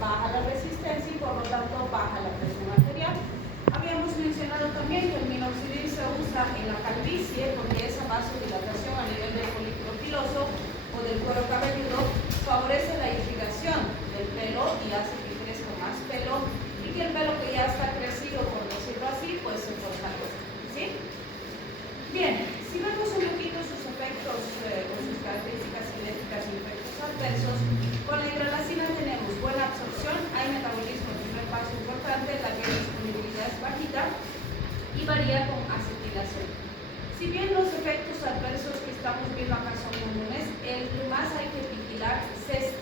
baja la resistencia y por lo tanto baja la presión arterial. Habíamos mencionado también que el minoxidil se usa en la calvicie porque esa vasodilatación a nivel del folículo piloso o del cuero cabelludo favorece la irrigación del pelo y hace que crezca más pelo y que el pelo que ya está crecido, por decirlo así, pues se fortalezca, ¿sí? Bien, si vemos un poquito sus efectos o sus características genéticas y efectos adversos, con la hidralacina tenemos buena absorción, hay metabolismo en primer paso importante, la que disponibilidad es bajita y varía con acetilación. Si bien los efectos adversos que estamos viendo acá son comunes, el que más hay que vigilar es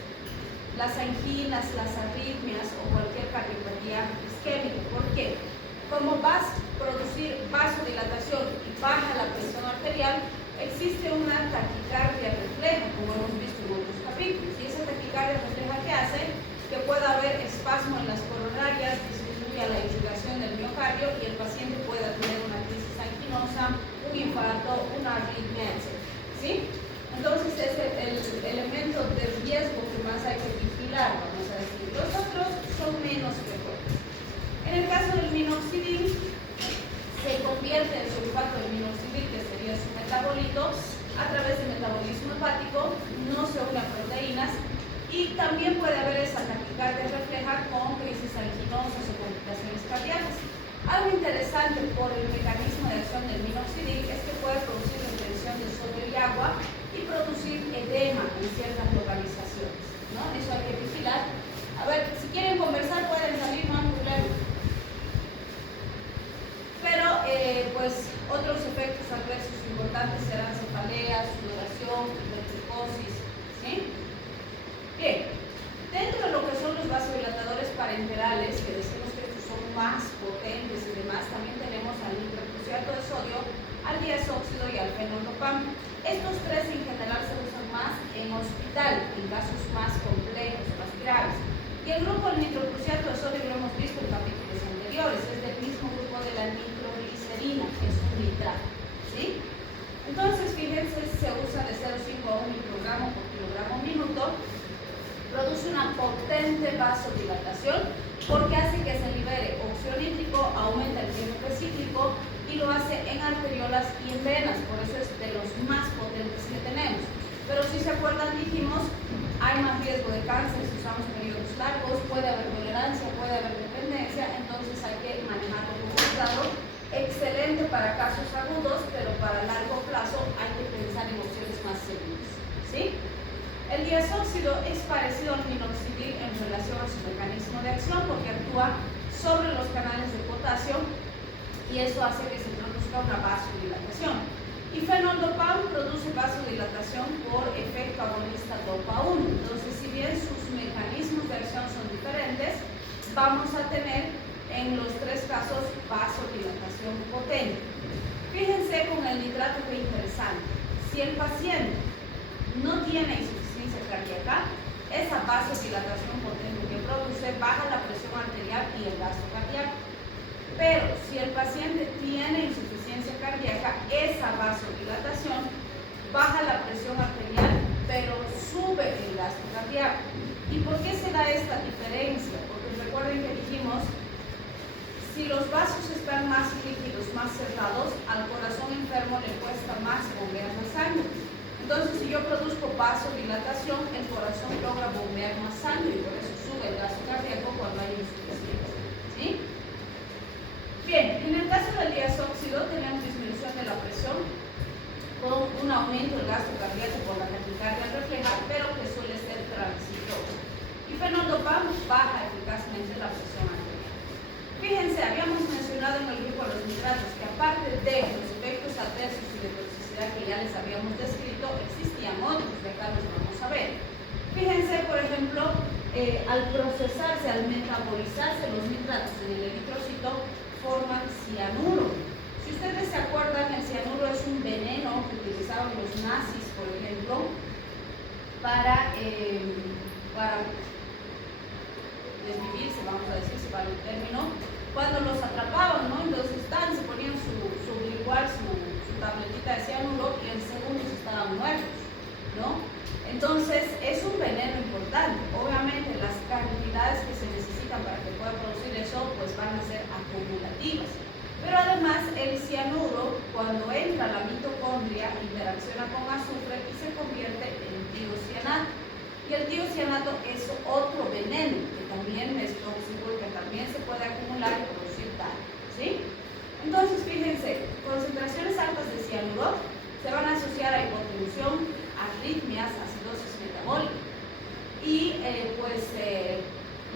las anginas, las arritmias o cualquier cardiopatía isquémica. ¿Por qué? Como vas a producir vasodilatación y baja la presión arterial, existe una taquicardia refleja, como hemos visto en otros capítulos. Y esa taquicardia refleja, ¿qué hace? Que pueda haber espasmo en las coronarias, disminuye la irrigación del miocardio y el paciente pueda tener una crisis anginosa, un infarto, una arritmia, etc. ¿Sí? Entonces es el elemento de riesgo que más hay que vigilar, vamos a decir. Los otros son menos frecuentes. En el caso del minoxidil, se convierte en sulfato de minoxidil, que sería su metabolito, a través del metabolismo hepático, no se une a proteínas y también puede haber esa taquicardia refleja con crisis anginosas o complicaciones cardíacas. Algo interesante por el mecanismo de acción del minoxidil es que puede producir retención de sodio y agua y producir edema en ciertas localizaciones, ¿no? Eso hay que vigilar. A ver, si quieren conversar pueden salir, no hay problema. Pero, pues, otros efectos adversos importantes serán cefaleas, sudoración, hipertricosis, ¿sí? Bien, dentro de lo que son los vasodilatadores parenterales, que decimos que estos son más potentes y demás, también tenemos al nitrocruciato de sodio, al diazóxido y al fenoldopan. Estos tres en general se usan más en hospital, en casos más complejos, más graves. Y el grupo del nitrocruciato de sodio lo hemos visto en capítulos anteriores, es del mismo grupo de la nitroglicerina, que es un nitrato, ¿sí? Entonces, fíjense, se usa de 0,5 a 1 microgramo por kilogramo minuto, produce una potente vasodilatación porque hace que se libere óxido nítrico, aumenta el riego específico y lo hace en arteriolas y en venas, por eso es de los más potentes que tenemos. Pero si se acuerdan, dijimos, hay más riesgo de cáncer si usamos periodos largos, puede haber tolerancia, puede haber dependencia, entonces hay que manejarlo con cuidado. Excelente para casos agudos, pero para largo plazo hay que pensar en opciones más seguras, ¿sí? El diazóxido es parecido al minoxidil en relación a su mecanismo de acción porque actúa sobre los canales de potasio y eso hace que se produzca una vasodilatación. Y fenoldopan produce vasodilatación por efecto agonista dopa 1. Entonces, si bien sus mecanismos de acción son diferentes, vamos a tener en los tres casos vasodilatación potente. Fíjense con el nitrato que interesante. Si el paciente no tiene insuficiencia cardíaca, esa vasodilatación potente que produce baja la presión arterial y el gasto cardíaco. Pero si el paciente tiene insuficiencia cardíaca, esa vasodilatación baja la presión arterial, pero sube el gasto cardíaco. ¿Y por qué se da esta diferencia? Porque recuerden que dijimos, si los vasos están más rígidos, más cerrados, al corazón enfermo le cuesta más bombear la sangre. Entonces, si yo produzco vasodilatación, el corazón logra bombear más sangre y por eso sube el gasto cardíaco cuando hay insuficiencia, ¿sí? Bien, en el caso del diazóxido tenemos disminución de la presión con un aumento del gasto cardíaco por la taquicardia refleja, pero que suele ser transitoso. Y fenoldopan baja eficazmente la presión arterial. Fíjense, habíamos mencionado en el grupo de los nitratos que aparte de los efectos adversos y de toxicidad que ya les habíamos descrito, existían otros, de acá los vamos a ver. Fíjense, por ejemplo, al procesarse, al metabolizarse los nitratos en el eritrocito, forman cianuro. Si ustedes se acuerdan, el cianuro es un veneno que utilizaban los nazis, por ejemplo, para desvivirse, vamos a decir, si vale el término, cuando los atrapaban, ¿no? Entonces se ponían su igual, su tabletita de cianuro y en segundos estaban muertos, ¿no? Entonces es un veneno importante. Obviamente las cantidades que tiocianato es otro veneno que también es tóxico y que también se puede acumular y producir daño, ¿sí? Entonces, fíjense, concentraciones altas de cianuro se van a asociar a hipotensión, arritmias, acidosis metabólica y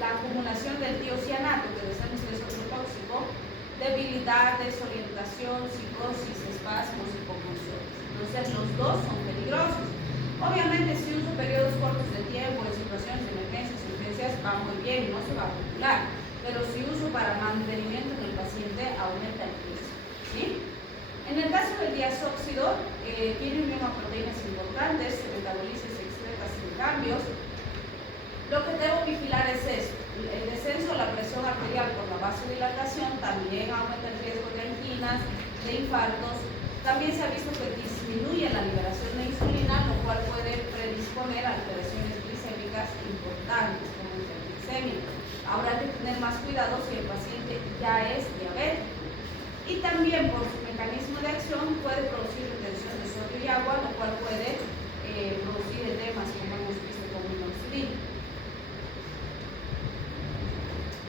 la acumulación del tiocianato, que decimos que es otro tóxico, debilidad, desorientación, psicosis, espasmos y convulsiones. Entonces, los dos son peligrosos. Obviamente, si uso periodos cortos de tiempo en situaciones de emergencias y urgencias, va muy bien, no se va a acumular. Pero si uso para mantenimiento del paciente, aumenta el riesgo, ¿sí? En el caso del diazóxido, tiene proteínas importantes, se metaboliza y se excreta sin cambios. Lo que debo vigilar es esto: el descenso de la presión arterial por la vasodilatación también aumenta el riesgo de anginas, de infartos. También se ha visto que disminuye la liberación de insulina, lo cual puede predisponer a alteraciones glicémicas importantes, como hiperglicemia. Ahora hay que tener más cuidado si el paciente ya es diabético. Y también por su mecanismo de acción puede producir retención de sodio y agua, lo cual puede producir edemas, como hemos visto con minoxidil.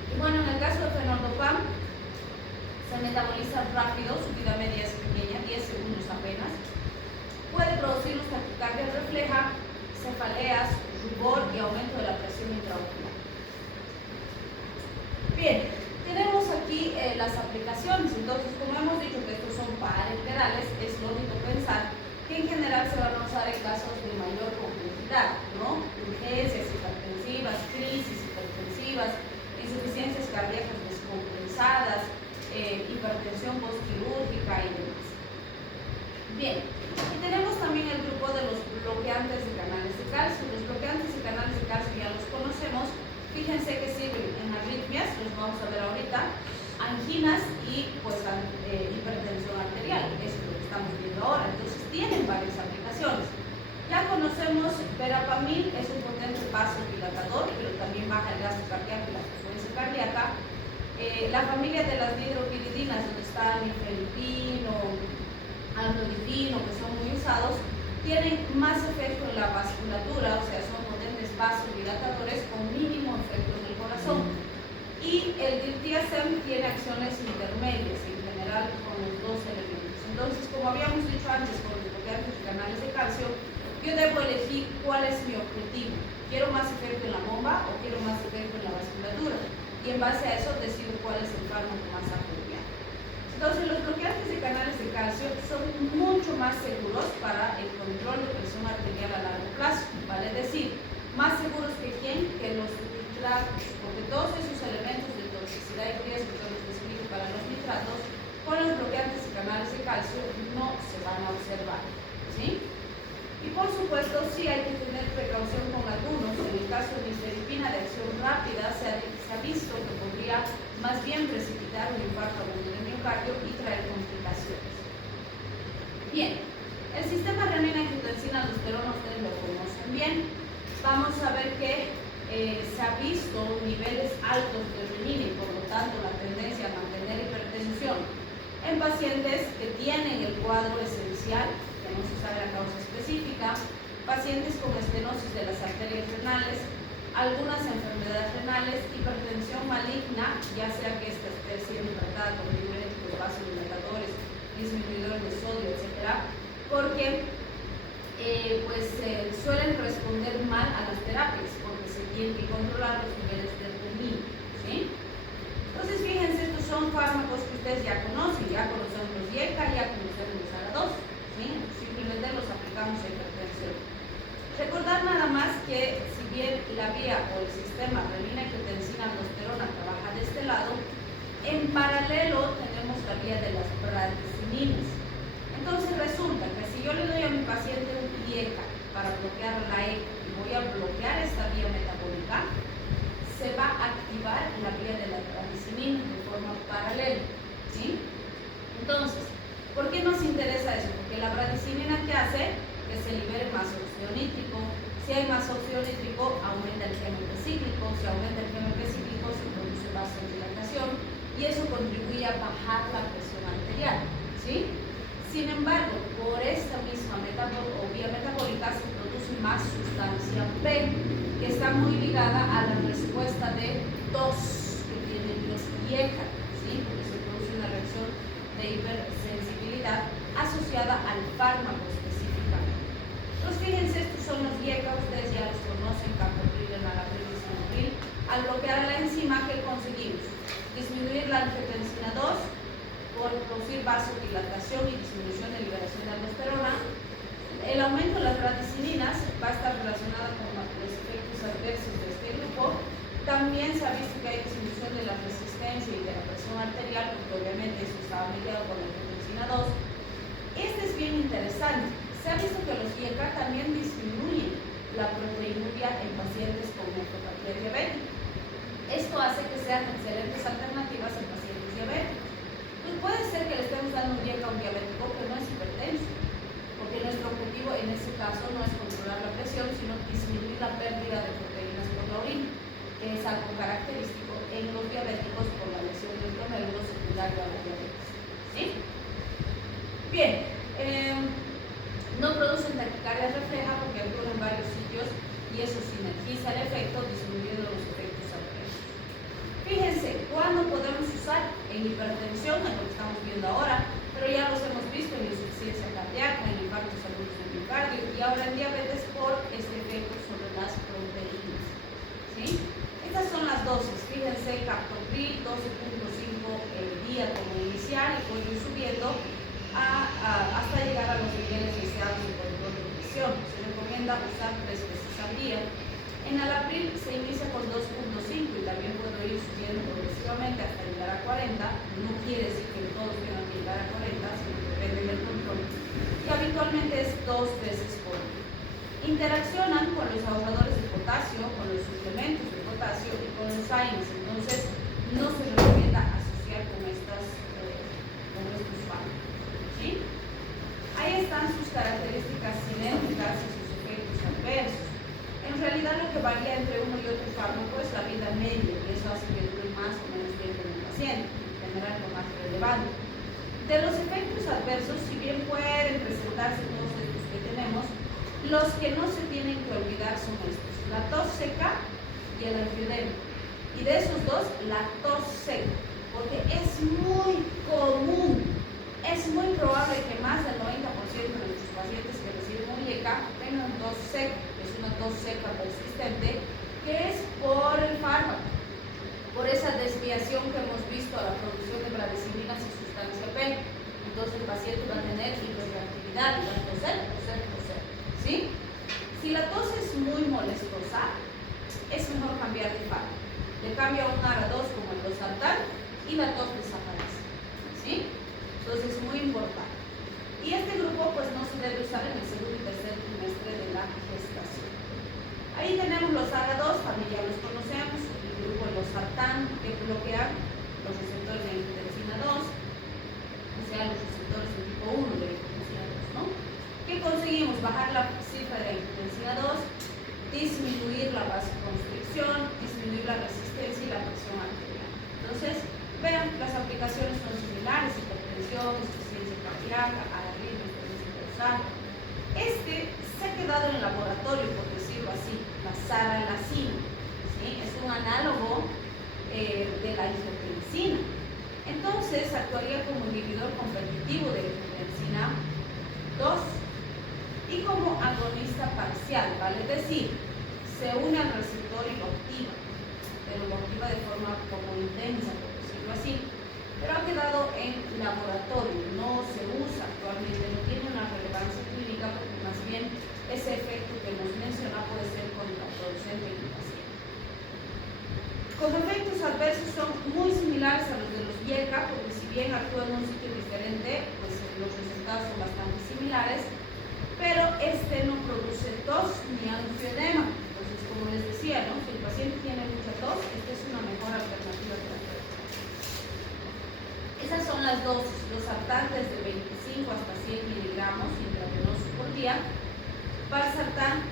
Y bueno, en el caso del fenoldopam, se metaboliza rápido, su vida media es pequeña, 10 segundos apenas. Puede producir taquicardia refleja, cefaleas, rubor y aumento de la presión intraocular. Bien, tenemos aquí las aplicaciones. Entonces, como hemos dicho que estos son parenterales, es lógico pensar que en general se van a usar en casos de mayor complejidad, ¿no? Urgencias hipertensivas, crisis hipertensivas, insuficiencias cardíacas descompensadas, hipertensión postquirúrgica y demás. Bien, y tenemos también el grupo de los bloqueantes de canales de calcio. Los bloqueantes de canales de calcio ya los conocemos. Fíjense que sirven en arritmias, los vamos a ver ahorita, anginas y hipertensión arterial. Eso es lo que estamos viendo ahora. Entonces tienen varias aplicaciones. Ya conocemos verapamil, es un potente vasodilatador, pero también baja el gasto cardíaco y la frecuencia cardíaca. La familia de las dihidropiridinas, donde está nifedipino, amlodipino, que son muy usados, tienen más efecto en la vasculatura, o sea, son potentes vasodilatadores con mínimo efecto en el corazón. Y el diltiazem tiene acciones intermedias, en general con los dos elementos. Entonces, como habíamos dicho antes con los bloqueantes de canales de calcio, yo debo elegir cuál es mi objetivo. ¿Quiero más efecto en la bomba o quiero más efecto en la vasculatura? Y en base a eso decido cuál es el fármaco más apropiado. Entonces, los bloqueantes de canales de calcio son mucho más seguros para el control de presión arterial a largo plazo, ¿vale? Es decir, más seguros que quién, que los nitratos, porque todos esos elementos de toxicidad y riesgo que hemos descrito para los nitratos, con los bloqueantes de canales de calcio no se van a observar, ¿sí? Y por supuesto, sí hay que tener precaución con algunos. En el caso de nifedipina de acción rápida, se ha visto que podría más bien precipitar un infarto agudo del miocardio y traer complicaciones. Bien, el sistema renina-angiotensina-aldosterona ustedes lo conocen bien. Vamos a ver que se ha visto niveles altos de renina y por lo tanto la tendencia a mantener hipertensión en pacientes que tienen el cuadro esencial, que no se sabe la causa específica, pacientes con estenosis de las arterias renales, algunas enfermedades renales, hipertensión maligna, ya sea que esta esté siendo tratada con diuréticos, vasodilatadores, disminuidores de sodio, etc., porque suelen responder mal a las terapias, porque se tienen que controlar los niveles de renina, ¿sí? Entonces, fíjense, estos son fármacos que ustedes ya conocen los IECA, ya conocemos los ARA2, ¿sí? Simplemente los aplicamos a hipertensión. Recordar nada más que si bien la vía o el sistema renina-angiotensina-aldosterona trabaja de este lado, en paralelo tenemos la vía de las bradicininas. Entonces resulta que si yo le doy a mi paciente un IECA para bloquear la ECA y voy a bloquear esta vía metabólica, se va a activar la vía de la bradicinina de forma paralela, ¿sí? Entonces, ¿por qué nos interesa eso? Porque la bradicinina, ¿qué hace? Que se libere más óxido nítrico. Si hay más óxido nítrico, aumenta el GMP cíclico. Si aumenta el GMP cíclico, se produce vasodilatación y eso contribuye a bajar la presión arterial, ¿sí? Sin embargo, por esta misma vía metabólica se produce más sustancia P, que está muy ligada a la respuesta de tos que tienen los IECA, ¿sí? Porque se produce una reacción de hipersensibilidad asociada al fármaco específicamente. Entonces, fíjense, estos son los IECA, ustedes ya los conocen, captopril, enalapril y cinepril. Al bloquear la enzima, ¿qué conseguimos? Disminuir la angiotensina 2, producir vasodilatación y disminución de liberación de aldosterona. El aumento de las bradicininas va a estar relacionada con los efectos adversos de este grupo. También se ha visto que hay disminución de la resistencia y de la presión arterial, porque obviamente eso estaba mediado con la angiotensina 2. Este es bien interesante. Se ha visto que los IECA también disminuyen la proteinuria en pacientes con nefropatía diabética. Esto hace que sean excelentes alternativas en pacientes diabéticos. Pues puede ser que le estemos dando un IECA a un diabético que no es hipertenso, porque nuestro objetivo en este caso no es controlar la presión, sino disminuir la pérdida de proteínas por la orina, que es algo característico en los diabéticos por la lesión del glomérulo secundario a la diabetes. ¿Sí? Bien, no producen taquicardia refleja porque actúan en varios sitios y eso sinergiza el efecto disminuyendo los efectos adversos. Fíjense, ¿cuándo podemos usar? En hipertensión, es lo que estamos viendo ahora, pero ya los hemos visto en insuficiencia cardíaca, en infartos agudos del miocardio y ahora en diabetes por este efecto sobre las proteínas. ¿Sí? Estas son las dosis. Fíjense, captopril 12.5 el día como inicial y puedo ir subiendo hasta llegar a los niveles deseados de control de presión. Se recomienda usar 3 veces al día. Enalapril se inicia con 2.5 y también puedo ir subiendo progresivamente hasta llegar a 40. No quiere decir que todos tengan que llegar a 40, sino que depende del control. Y habitualmente es 2 veces por día. Interaccionan con los ahorradores de potasio, con los suplementos de potasio y con los AINES. Entonces, no se recomienda asociar con estos fármacos. ¿Sí? Ahí están sus características cinéticas y sus efectos adversos. En realidad lo que varía entre uno y otro fármaco es la vida media y eso hace que dure más o menos tiempo en el paciente, en general lo más relevante. De los efectos adversos, si bien pueden presentarse todos estos que tenemos, los que no se tienen que olvidar son estos, la tos seca y el angiodema. Y de esos dos, la tos seca, porque es muy común. Es muy probable que más del 90% de nuestros pacientes que reciben un IECA tengan tos seca, que es una tos seca persistente, que es por el fármaco, por esa desviación que hemos visto a la producción de bradicininas y sustancia P. Entonces el paciente va a tener hiperreactividad y va a toser. ¿Sí? Si la tos es muy molestosa, es mejor cambiar de fármaco. Le cambia un ARA2 como el losartán y la tos desaparece. ¿Sí? Entonces es muy importante. Y este grupo pues no se debe usar en el segundo y tercer trimestre de la gestación. Ahí tenemos los ARA2, también ya los conocemos, el grupo losartán que bloquea los receptores de angiotensina 2, o sea, los receptores de tipo 1 de angiotensina 2, ¿no? ¿Qué conseguimos? Bajar la cifra de angiotensina 2, disminuir la vasoconstricción, disminuir la resistencia y la presión arterial. Entonces, vean, las aplicaciones son similares, insuficiencia cardíaca, arritmia, hipertensión dorsal. Este se ha quedado en el laboratorio, por decirlo así, la saralacina, ¿sí? Es un análogo de la angiotensina. Entonces, actuaría como inhibidor competitivo de angiotensina 2 y como agonista parcial, vale decir, se une al receptor y lo activa, pero lo activa de forma poco intensa, por decirlo así. Pero ha quedado en laboratorio, no se usa actualmente, no tiene una relevancia clínica porque más bien ese efecto que nos menciona puede ser contraproducente en el paciente. Los efectos adversos son muy similares a los de los IECA, porque si bien actúan en un sitio diferente, pues los resultados son bastante similares, pero este no produce tos ni angiodema. Entonces, como les decía, ¿no? Si el paciente tiene mucha tos, esta es una mejor alternativa terapéutica. Esas son las dosis, los sartantes de 25 hasta 100 miligramos intravenosos por día. Valsartán,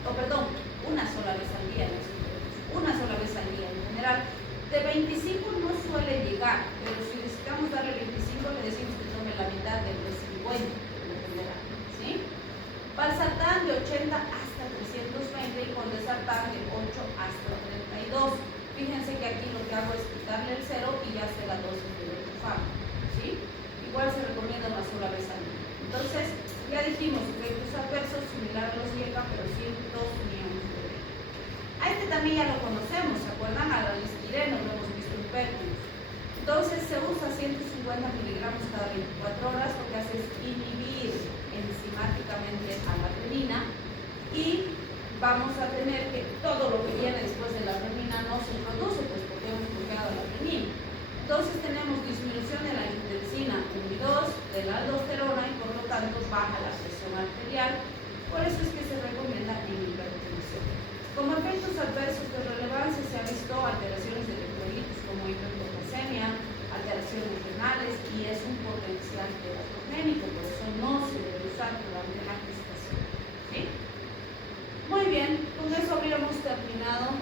una sola vez al día, una sola vez al día en general. De 25 no suele llegar, pero si necesitamos darle 25, le decimos que tome la mitad de 50 en general, ¿sí? Valsartán de 80 hasta 320 y con Valsartán de 8 a fíjense que aquí lo que hago es quitarle el 0 y ya hace la dosis de leucofármaco, ¿sí? Igual se recomienda una sola vez al día. Entonces, ya dijimos, efectos adversos similar a los IECA, pero sin 2 uniones de D. A este también ya lo conocemos, ¿se acuerdan? Al alistireno, lo hemos visto en pértidos. Entonces, se usa 150 miligramos cada 24 horas, lo que hace es inhibir enzimáticamente a la renina y vamos a tener que todo lo que viene después de la renina no se produce, pues porque hemos bloqueado la renina. Entonces tenemos disminución de la angiotensina 1 y 2, de la aldosterona y por lo tanto baja la presión arterial. Por eso es que se recomienda en hipertensión. Como efectos adversos de relevancia se ha visto alteraciones de electrolitos como hiperpotasemia, alteraciones renales y es un potencial teratogénico, por eso no se debe usar durante la gestación. ¿Sí? Muy bien, con eso habríamos terminado